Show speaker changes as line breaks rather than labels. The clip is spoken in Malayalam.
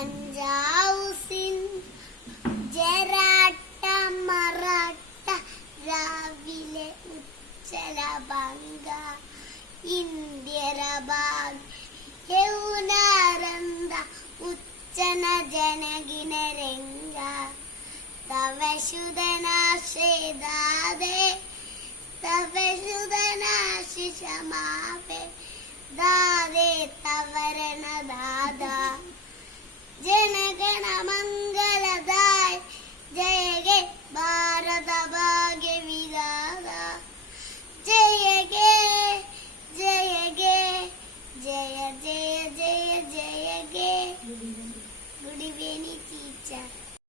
കഞ്ചാവുസിൻ ജരാട്ട മറാട്ട രാവിലെ ഉച്ചല ബംഗ ഇന്ത്യരബാഗ് യൗനാരന്ദ ഉച്ചന ജനകിന രംഗ തവശുതനാശ്രേതാതെ തവശുതനാശിഷമാവേ ദാ ಗಣ ಮಂಗಲದಾಯ ಜಯಗೆ ಭಾರತ ಭಾಗ್ಯ ವಿಧಾನ ಜಯಗೆ ಜಯಗೆ ಜಯ ಜಯ ಜಯ ಜಯಗೆ ಗುಡಿವೇಣಿ ಟೀಚರ್